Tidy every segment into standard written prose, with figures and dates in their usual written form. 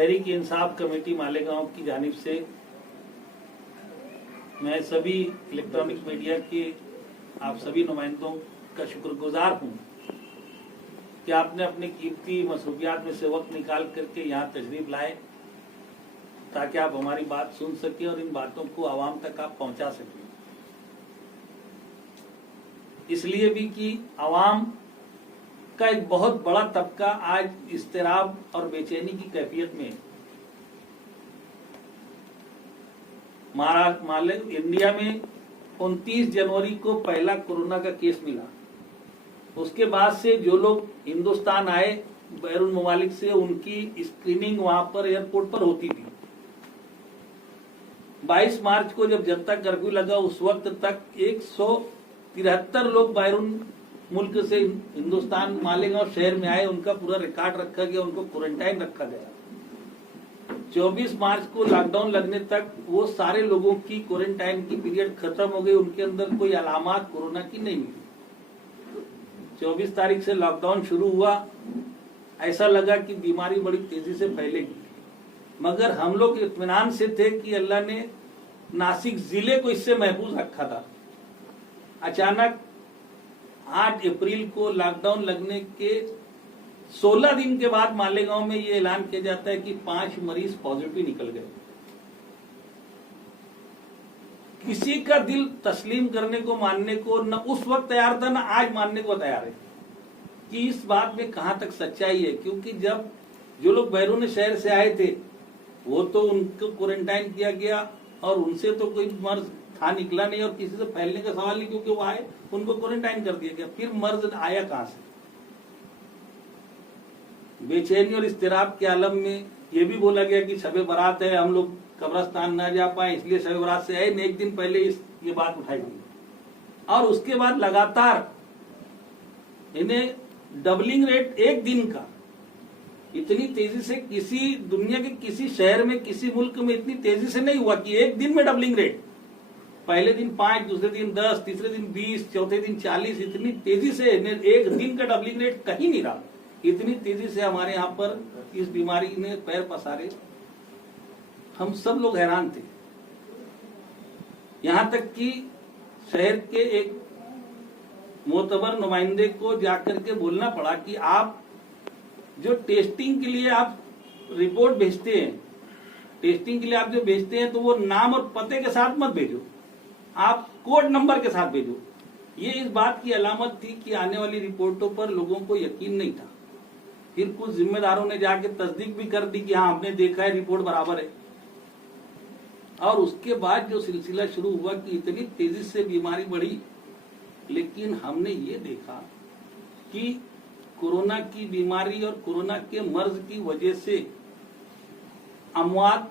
Tehreek Insaf committee Malegaon की जानिब से मैं सभी इलेक्ट्रॉनिक मीडिया के आप सभी नुमाइंदों का शुक्रगुजार हूं कि आपने अपने कीमती मसरूफियात में से वक्त निकाल करके यहाँ तशरीफ लाए ताकि आप हमारी बात सुन सकें और इन बातों को आवाम तक आप पहुंचा सकें। इसलिए भी कि आवाम का एक बहुत बड़ा तबका आज इस्तिराब और बेचैनी की कैफियत में इंडिया में 29 जनवरी को पहला कोरोना का केस मिला। उसके बाद से जो लोग हिंदुस्तान आए बैरून ममालिक से, उनकी स्क्रीनिंग वहां पर एयरपोर्ट पर होती थी। 22 मार्च को जब जनता कर्फ्यू लगा उस वक्त तक 173 लोग बैरून मुल्क से हिंदुस्तान मालेगांव शहर में आए। उनका पूरा रिकॉर्ड रखा गया, उनको क्वारंटाइन रखा गया। 24 मार्च को लॉकडाउन लगने तक वो सारे लोगों की क्वारंटाइन की पीरियड खत्म हो गई, उनके अंदर कोई अलामत कोरोना की नहीं मिली। 24 तारीख से लॉकडाउन शुरू हुआ। ऐसा लगा कि बीमारी बड़ी तेजी से फैलेगी, मगर हम लोग इत्मीनान से थे कि अल्लाह ने नासिक जिले को इससे महफूज रखा था। अचानक 8 अप्रैल को लॉकडाउन लगने के 16 दिन के बाद मालेगांव में ये ऐलान किया जाता है कि 5 मरीज पॉजिटिव निकल गए। किसी का दिल तस्लीम करने को, मानने को न उस वक्त तैयार था, न आज मानने को तैयार है कि इस बात में कहां तक सच्चाई है। क्योंकि जब जो लोग बैरून शहर से आए थे वो तो उनको क्वारंटाइन किया गया और उनसे तो कोई मर्ज था निकला नहीं और किसी से फैलने का सवाल नहीं, क्योंकि वो आए उनको क्वारंटाइन कर दिया गया। फिर मर्ज आया कहां से? बेचैनी और इस्तिराब के आलम में ये भी बोला गया कि शब बारात है, हम लोग कब्रस्तान ना जा पाए, इसलिए शब बारात से आए। एक दिन पहले ये बात उठाई गई और उसके बाद लगातार इन्हें डबलिंग रेट एक दिन का इतनी तेजी से किसी दुनिया के किसी शहर में, किसी मुल्क में इतनी तेजी से नहीं हुआ कि एक दिन में डबलिंग रेट। पहले दिन 5, दूसरे दिन 10, तीसरे दिन 20, चौथे दिन 40, इतनी तेजी से एक दिन का डबलिंग रेट कहीं नहीं रहा। इतनी तेजी से हमारे यहाँ पर इस बीमारी ने पैर पसारे, हम सब लोग हैरान थे। यहाँ तक कि शहर के एक मोतबर नुमाइंदे को जाकर के बोलना पड़ा कि आप जो टेस्टिंग के लिए आप रिपोर्ट भेजते हैं, टेस्टिंग के लिए आप जो भेजते हैं तो वो नाम और पते के साथ मत भेजो, आप कोड नंबर के साथ भेजो। ये इस बात की अलामत थी कि आने वाली रिपोर्टों पर लोगों को यकीन नहीं था। फिर कुछ जिम्मेदारों ने जाके तस्दीक भी कर दी कि हाँ हमने देखा है, रिपोर्ट बराबर है। और उसके बाद जो सिलसिला शुरू हुआ कि इतनी तेजी से बीमारी बढ़ी, लेकिन हमने ये देखा कि कोरोना की बीमारी और कोरोना के मर्ज की वजह से अमवात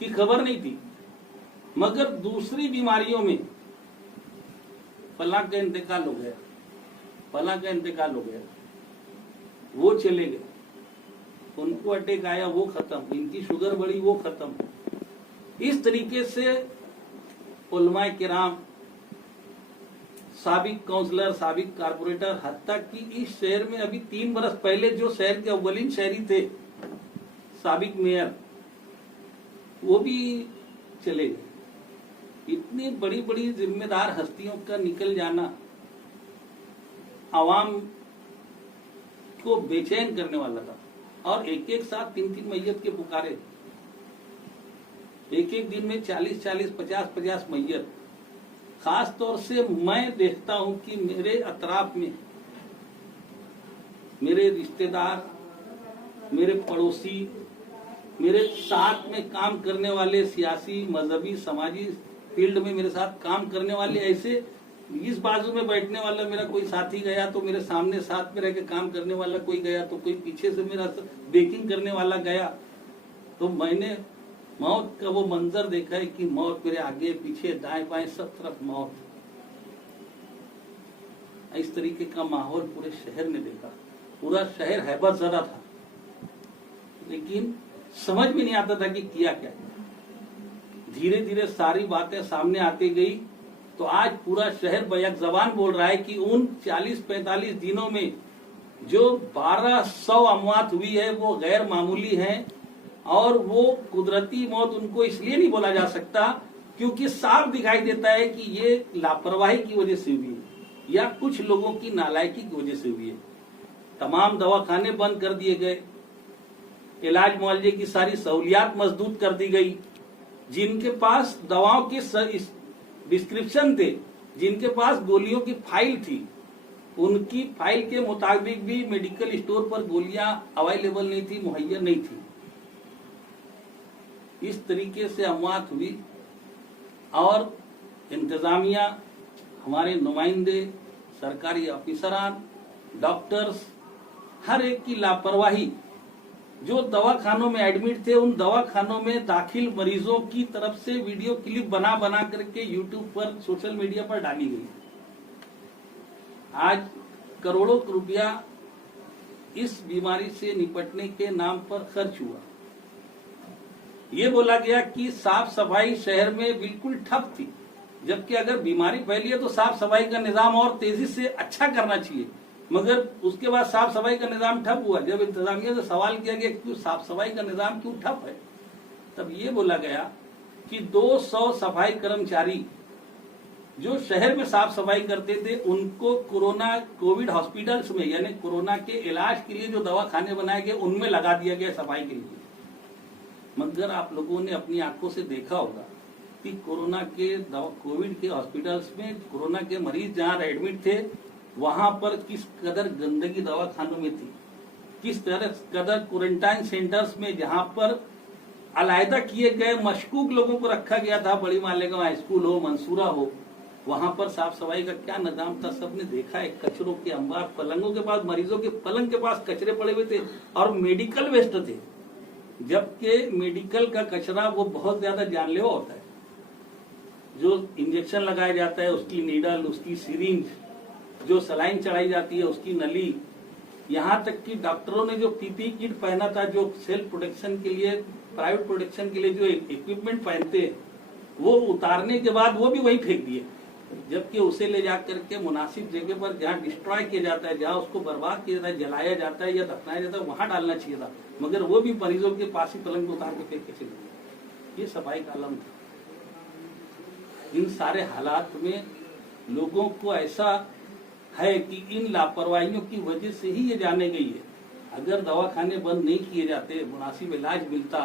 की खबर नहीं थी, मगर दूसरी बीमारियों में फलां का इंतकाल हो गया, फलां का इंतकाल हो गया, वो चले गए, उनको अटैक आया, वो खत्म, इनकी शुगर बढ़ी, वो खत्म। इस तरीके से उलमाए किराम, साबिक काउंसलर, साबिक कारपोरेटर, हत्ता कि इस शहर में अभी 3 बरस पहले जो शहर के अव्वलीन शहरी थे, साबिक मेयर, वो भी चले गए। इतनी बड़ी बड़ी जिम्मेदार हस्तियों का निकल जाना आवाम को बेचैन करने वाला था। और एक एक साथ 3-3 मैयत के पुकारे, एक एक दिन में 40-40, 50-50 मैयत। खास तौर से मैं देखता हूं कि मेरे अतराफ में मेरे रिश्तेदार, मेरे पड़ोसी, मेरे साथ में काम करने वाले सियासी, मजहबी, समाजी फील्ड में मेरे साथ काम करने वाले, ऐसे इस बाजू में बैठने वाला मेरा कोई साथी गया तो मेरे सामने साथ में रह के काम करने वाला कोई गया, तो कोई पीछे से मेरा बेकिंग करने वाला गया, तो मैंने मौत का वो मंजर देखा है कि मौत मेरे आगे पीछे दाएं बाएं सब तरफ मौत। इस तरीके का माहौल पूरे शहर ने देखा। पूरा शहर हैबत ज़दा था, लेकिन समझ में नहीं आता था कि किया क्या। धीरे धीरे सारी बातें सामने आती गई तो आज पूरा शहर बैक जबान बोल रहा है कि उन 40-45 दिनों में जो 1200 अमवात हुई है वो गैर मामूली है। और वो कुदरती मौत उनको इसलिए नहीं बोला जा सकता क्योंकि साफ दिखाई देता है कि ये लापरवाही की वजह से हुई है या कुछ लोगों की नालायकी की वजह से हुई है। तमाम दवाखाने बंद कर दिए गए, इलाज मुआवजे की सारी सहूलियात मजदूर कर दी गई। जिनके पास दवाओं के डिस्क्रिप्शन थे, जिनके पास गोलियों की फाइल थी, उनकी फाइल के मुताबिक भी मेडिकल स्टोर पर गोलियां अवेलेबल नहीं थी, मुहैया नहीं थी। इस तरीके से अमवात हुई और इंतजामिया, हमारे नुमाइंदे, सरकारी ऑफिसरान, डॉक्टर्स, हर एक की लापरवाही। जो दवाखानों में एडमिट थे उन दवाखानों में दाखिल मरीजों की तरफ से वीडियो क्लिप बना बना करके यूट्यूब पर, सोशल मीडिया पर डाली गई। आज करोड़ों रुपया इस बीमारी से निपटने के नाम पर खर्च हुआ। ये बोला गया कि साफ सफाई शहर में बिल्कुल ठप थी, जबकि अगर बीमारी फैली है तो साफ सफाई का निजाम और तेजी से अच्छा करना चाहिए, मगर उसके बाद साफ सफाई का निजाम ठप हुआ। जब इंतजामिया से सवाल किया गया क्यों साफ सफाई का निजाम क्यों ठप है, तब ये बोला गया कि 200 सफाई कर्मचारी जो शहर में साफ सफाई करते थे उनको कोविड हॉस्पिटल्स में, यानी कोरोना के इलाज के लिए जो दवाखाने बनाए गए उनमें लगा दिया गया सफाई के लिए। मगर आप लोगों ने अपनी आंखों से देखा होगा कि कोविड के हॉस्पिटल्स में कोरोना के मरीज जहां एडमिट थे वहां पर किस कदर गंदगी दवाखानों में थी, किस कदर क्वारंटाइन सेंटर्स में जहां पर अलहदा किए गए मशकूक लोगों को रखा गया था, बड़ी मालेगांव हाई स्कूल हो, मंसूरा हो, वहां पर साफ सफाई का क्या निजाम था सबने देखा है। कचरों के अंबार, पलंगों के पास, मरीजों के पलंग के पास कचरे पड़े हुए थे और मेडिकल वेस्ट थे, जबकि मेडिकल का कचरा वो बहुत ज्यादा जानलेवा होता है। जो इंजेक्शन लगाया जाता है उसकी नीडल, उसकी सिरिंज, जो सलाइन चढ़ाई जाती है उसकी नली, यहाँ तक कि डॉक्टरों ने जो पीपी किट पहना था, जो सेल्फ प्रोटेक्शन के लिए, प्राइवेट प्रोटेक्शन के लिए जो इक्विपमेंट पहनते हैं, वो उतारने के बाद वो भी वही फेंक दिए, जबकि उसे ले जाकर के मुनासिब जगह पर जहाँ डिस्ट्रॉय किया जाता है, जहाँ उसको बर्बाद किया जाता है, जलाया जाता है या दफनाया जाता है, वहां डालना चाहिए था, मगर वो भी मरीजों के पास ही पलंग उतार के फेंक के चले गए। ये सफाई का आलम था। इन सारे हालात में लोगों को ऐसा है कि इन लापरवाहियों की वजह से ही ये जाने गई है। अगर दवाखाने बंद नहीं किए जाते, मुनासिब इलाज मिलता,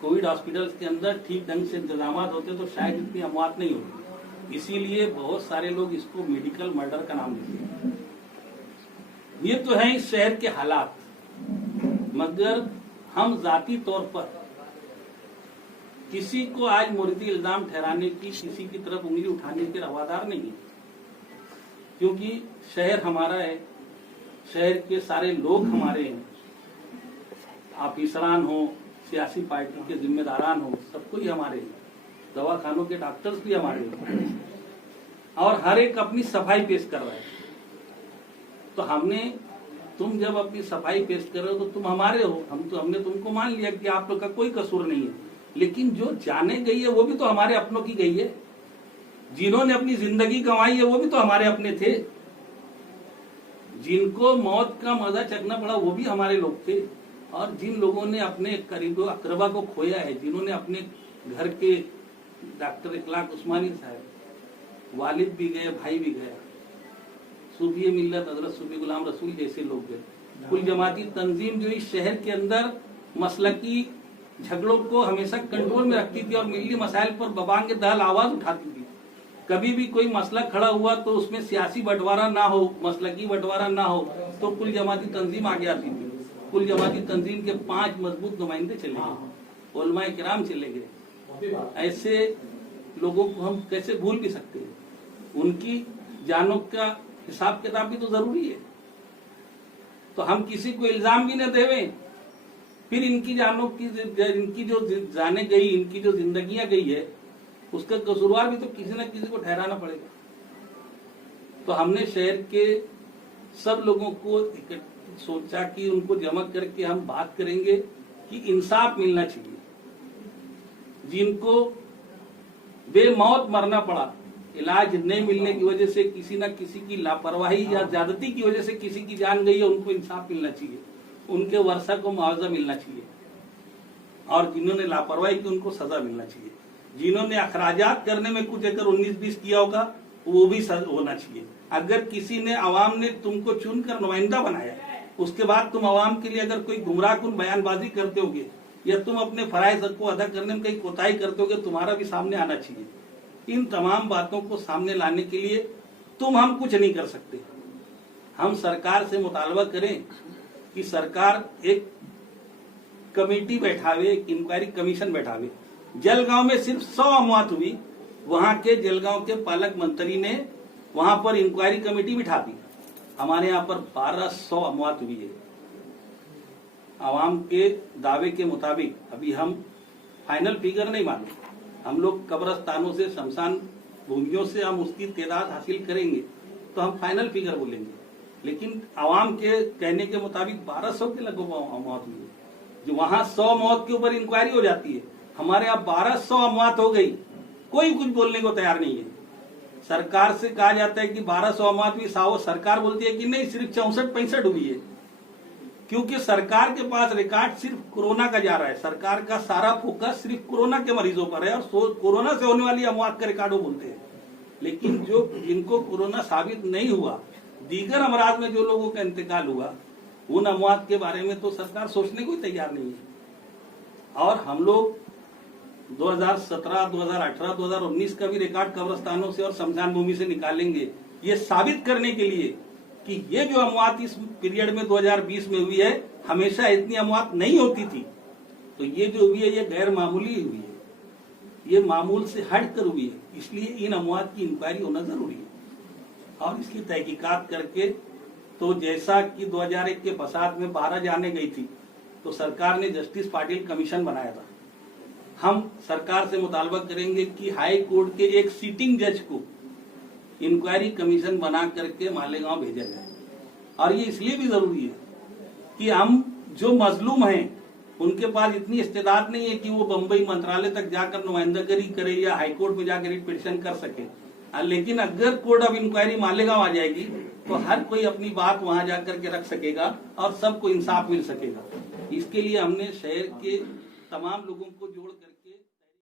कोविड हॉस्पिटल्स के अंदर ठीक ढंग से इंतजाम होते तो शायद इतनी अमवात नहीं होती। इसीलिए बहुत सारे लोग इसको मेडिकल मर्डर का नाम देते हैं। ये तो है इस शहर के हालात, मगर हम जाती तौर पर किसी को आज मुर्दी इल्जाम ठहराने की, किसी की तरफ उंगली उठाने के रवादार नहीं है, क्योंकि शहर हमारा है, शहर के सारे लोग हमारे हैं, ऑफिसरान हो, सियासी पार्टी के जिम्मेदारान हो, सब कोई हमारे हैं, दवाखानों के डॉक्टर्स भी हमारे हैं, और हर एक अपनी सफाई पेश कर रहा है। तो तुम जब अपनी सफाई पेश कर रहे हो तो तुम हमारे हो, हमने तुमको मान लिया कि आप लोग का कोई कसूर नहीं है, लेकिन जो जाने गई है वो भी तो हमारे अपनों की गई है, जिन्होंने अपनी जिंदगी गंवाई है वो भी तो हमारे अपने थे, जिनको मौत का मजा चखना पड़ा वो भी हमारे लोग थे, और जिन लोगों ने अपने करीबो अकरबा को खोया है, जिन्होंने अपने घर के डॉक्टर इखलाक उस्मानी साहब, वालिद भी गए, भाई भी गया, सूफी मिल्लत हजरत सूफी गुलाम रसूल जैसे लोग गए। कुल जमाती तंजीम जो इस शहर के अंदर मसलकी झगड़ों को हमेशा कंट्रोल में रखती थी और मिली मसाइल पर बबांग दहल आवाज उठाती थी। कभी भी कोई मसला खड़ा हुआ तो उसमें सियासी बंटवारा ना हो, मसलकी बंटवारा ना हो, तो कुल जमाती तंजीम आगे आती थी। कुल जमाती तंजीम के 5 मजबूत नुमाइंदे चले गए, उलमाए किराम चले गए। ऐसे लोगों को हम कैसे भूल भी सकते हैं? उनकी जानों का हिसाब किताब भी तो जरूरी है। तो हम किसी को इल्जाम भी न देवें, फिर इनकी जानों की, इनकी जो जाने गई, इनकी जो जिंदगियां गई है, उसका कसूरवार भी तो किसी न किसी को ठहराना पड़ेगा। तो हमने शहर के सब लोगों को सोचा कि उनको जमा करके हम बात करेंगे कि इंसाफ मिलना चाहिए। जिनको बेमौत मरना पड़ा, इलाज नहीं मिलने की वजह से, किसी न किसी की लापरवाही या ज्यादती की वजह से किसी की जान गई है, उनको इंसाफ मिलना चाहिए, उनके वर्षा को मुआवजा मिलना चाहिए। और जिन्होंने लापरवाही की उनको सजा मिलना चाहिए। जिन्होंने अखराजात करने में कुछ अगर 19-20 किया होगा वो भी होना चाहिए। अगर किसी ने आवाम ने तुमको चुनकर नुमाइंदा बनाया, उसके बाद तुम आवाम के लिए अगर कोई गुमराहकुन बयानबाजी करते होगे या तुम अपने फराइज को अदा करने में कहीं कोताही करते होगे, तुम्हारा भी सामने आना चाहिए। इन तमाम बातों को सामने लाने के लिए हम कुछ नहीं कर सकते। हम सरकार से मुतालबा करें कि सरकार एक कमेटी बैठावे, एक इंक्वायरी कमीशन बैठावे। जलगांव में सिर्फ 100 अमवात हुई, वहां के जलगांव के पालक मंत्री ने वहां पर इंक्वायरी कमेटी बिठा दी। हमारे यहाँ पर 1200 अमवात हुई है। आवाम के दावे के मुताबिक अभी हम फाइनल फिगर नहीं मालूम, हम लोग कब्रस्तानों से, शमशान भूमियों से हम उसकी तादाद हासिल करेंगे तो हम फाइनल फिगर बोलेंगे। लेकिन आवाम के कहने के मुताबिक 1200 के लगभग मौत हुई है। जो वहां 100 मौत के ऊपर इंक्वायरी हो जाती है, हमारे यहाँ 1200 मौत हो गई, कोई कुछ बोलने को तैयार नहीं है। सरकार से कहा जाता है कि 1200 मौत हुई, सरकार बोलती है कि नहीं, सिर्फ 64-65 हुई है। क्योंकि सरकार के पास रिकॉर्ड सिर्फ कोरोना का जा रहा है, सरकार का सारा फोकस सिर्फ कोरोना के मरीजों पर है और कोरोना से होने वाली अमवात का रिकॉर्ड वो बोलते हैं। लेकिन जो जिनको कोरोना साबित नहीं हुआ, दीगर अमराज में जो लोगों का इंतकाल हुआ, उन अमवात के बारे में तो सरकार सोचने को ही तैयार नहीं है। और हम लोग 2017, 2018, 2019 का भी रिकॉर्ड कब्रस्तानों से और शमशान भूमि से निकालेंगे, ये साबित करने के लिए कि ये जो अमवात इस पीरियड में 2020 में हुई है, हमेशा इतनी अमवात नहीं होती थी। तो ये जो हुई है ये गैर मामूली हुई है, ये मामूल से हटकर हुई है। इसलिए इन अमवात की इंक्वायरी होना जरूरी है और इसकी तहकीकात करके, तो जैसा कि 2001 के फसाद में 12 जाने गई थी, तो सरकार ने जस्टिस पाटिल कमीशन बनाया था। हम सरकार से मुतालबा करेंगे कि हाई कोर्ट के एक सीटिंग जज को इंक्वायरी कमीशन बना करके मालेगांव भेजा जाए। और ये इसलिए भी जरूरी है कि हम जो मजलूम हैं उनके पास इतनी इस्तेदाद नहीं है कि वो बंबई मंत्रालय तक जाकर नुमाइंदगी करे या हाईकोर्ट में जाकर रिट पिटीशन कर सके। लेकिन अगर कोर्ट ऑफ इंक्वायरी मालेगांव आ जाएगी तो हर कोई अपनी बात वहां जाकर के रख सकेगा और सबको इंसाफ मिल सकेगा। इसके लिए हमने शहर के तमाम लोगों को